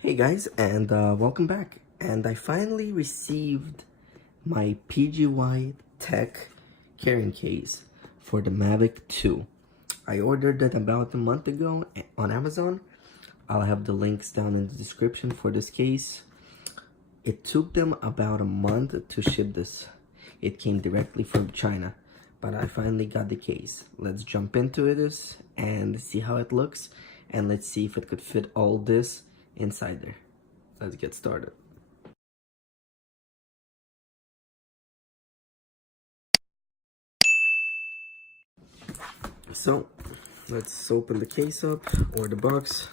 Hey guys, and welcome back. And I finally received my PGYTECH carrying case for the Mavic 2. I ordered it about a month ago on Amazon. I'll have the links down in the description for this case. It took them about a month to ship this. It came directly from China, but I finally got the case. Let's jump into this and see how it looks, and let's see if it could fit all this inside there. Let's get started. So let's open the case up, or the box.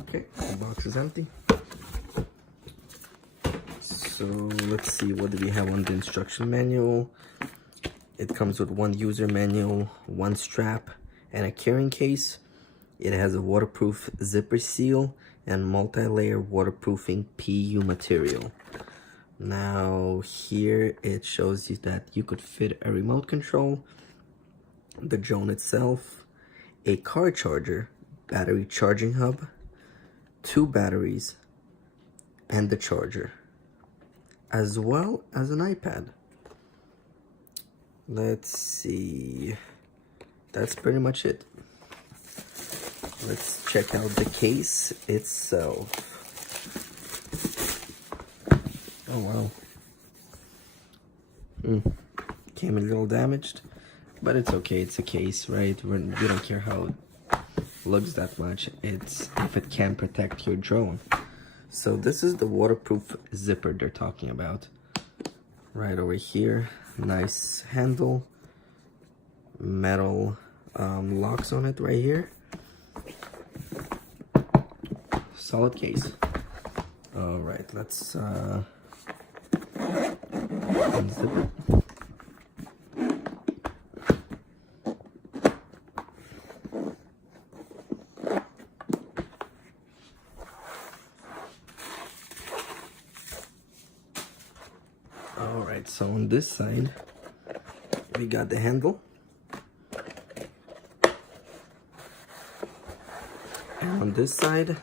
Okay, the box is empty. So let's see, what do we have on the instruction manual? It comes with one user manual, one strap, and a carrying case. It has a waterproof zipper seal and multi-layer waterproofing PU material. Now here it shows you that you could fit a remote control, the drone itself, a car charger, battery charging hub, 2 batteries, and the charger, as well as an iPad. Let's see, that's pretty much it. Let's check out the case itself. Oh wow. Came a little damaged, but it's okay, it's a case, right? We don't care how it looks that much. It's if it can protect your drone. So this is the waterproof zipper they're talking about. Right over here, nice handle, metal locks on it right here. Solid case. All right, let's unzip it. All right, so on this side, we got the handle. And on this side,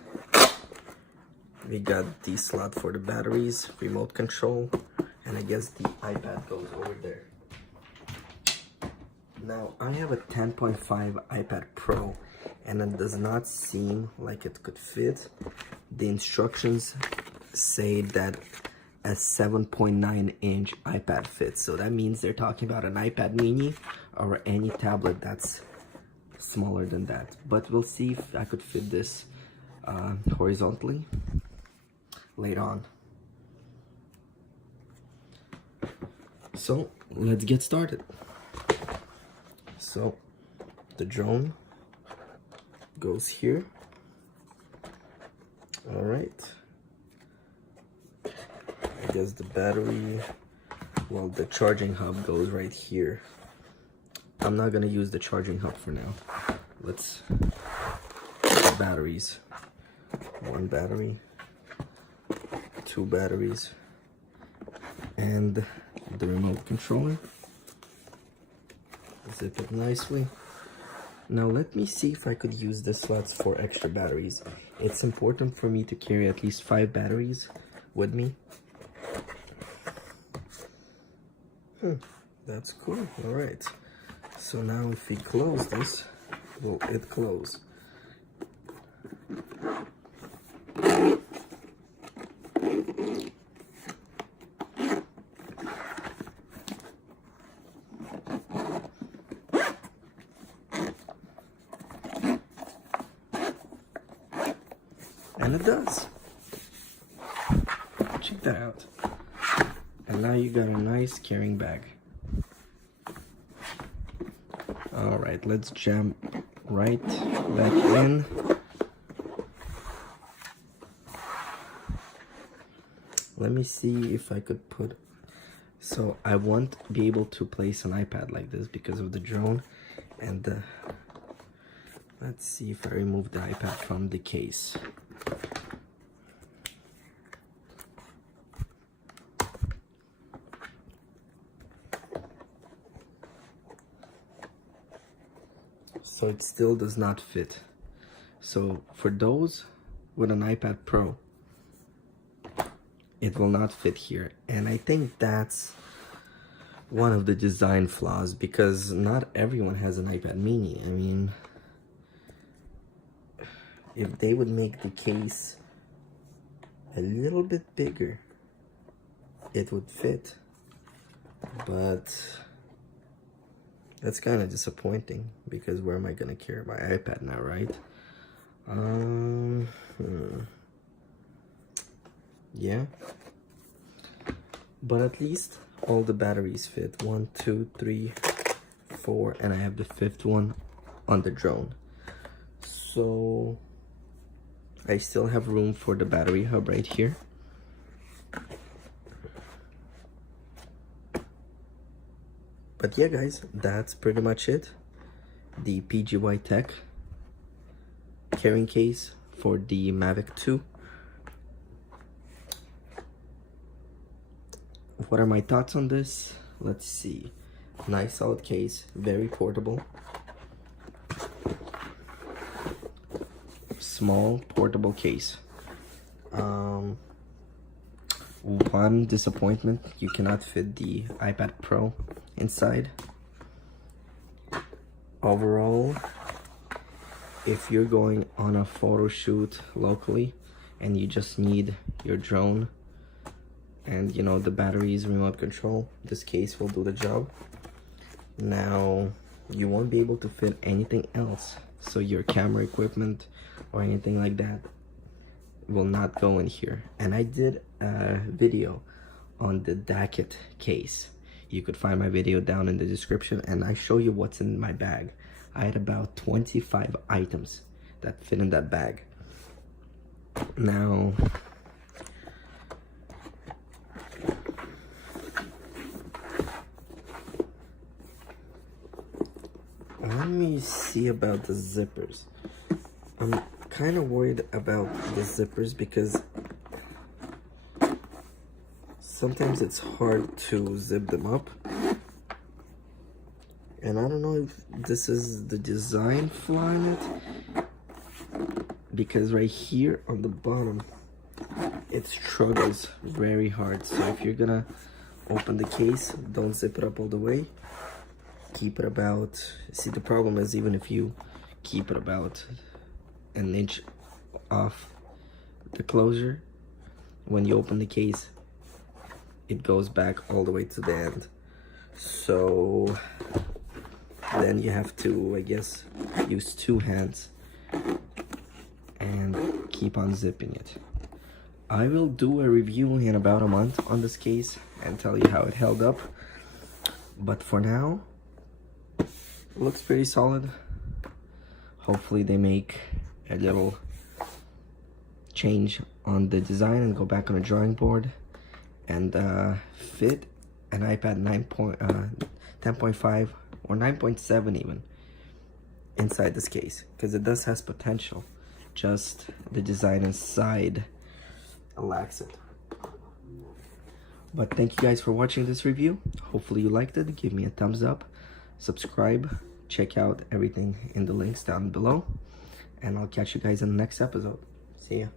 we got the slot for the batteries, remote control, and I guess the iPad goes over there. Now, I have a 10.5 iPad Pro, and it does not seem like it could fit. The instructions say that a 7.9-inch iPad fits, so that means they're talking about an iPad mini or any tablet that's smaller than that. But we'll see if I could fit this horizontally later on. So let's get started. So the drone goes here. All right, I guess the battery, well, the charging hub goes right here. I'm not gonna use the charging hub for now. Let's the batteries. 1 battery, 2 batteries, and the remote controller. Zip it nicely. Now let me see if I could use the slots for extra batteries. It's important for me to carry at least 5 batteries with me. That's cool. All right, so now if we close this, will it close? And it does. Check that out. And now you got a nice carrying bag. All right, let's jump right back in. Let me see if I could put, so I won't be able to place an iPad like this because of the drone. And let's see if I remove the iPad from the case. so it still does not fit. So for those with an iPad Pro, it will not fit here, and I think that's one of the design flaws, because not everyone has an iPad mini. I mean, if they would make the case a little bit bigger, it would fit, but that's kind of disappointing, because where am I gonna carry my iPad now, right? Yeah, but at least all the batteries fit. 1, 2, 3, 4, and I have the 5th one on the drone, so I still have room for the battery hub right here. But yeah, guys, that's pretty much it. The PGYTECH carrying case for the Mavic 2. What are my thoughts on this? Let's see. Nice solid case, very portable. Small portable case. One disappointment, you cannot fit the iPad Pro inside. Overall, if you're going on a photo shoot locally and you just need your drone and you know the batteries, remote control, this case will do the job. Now you won't be able to fit anything else, so your camera equipment or anything like that will not go in here. And I did a video on the DACet case. You could find my video down in the description, and I show you what's in my bag. I had about 25 items that fit in that bag. Now, let me see about the zippers. I'm kind of worried about the zippers because sometimes it's hard to zip them up. And I don't know if this is the design flaw in it, because right here on the bottom, it struggles very hard. So if you're gonna open the case, don't zip it up all the way. Keep it about, see, the problem is even if you keep it about an inch off the closure, when you open the case, it goes back all the way to the end. So then you have to, I guess, use 2 hands and keep on zipping it. I will do a review in about a month on this case and tell you how it held up. But for now, it looks pretty solid. Hopefully they make a little change on the design and go back on the drawing board and fit an iPad 10.5 or 9.7 even inside this case, because it does has potential, just the design inside lacks it. But thank you guys for watching this review. Hopefully you liked it. Give me a thumbs up, subscribe, check out everything in the links down below, and I'll catch you guys in the next episode. See ya.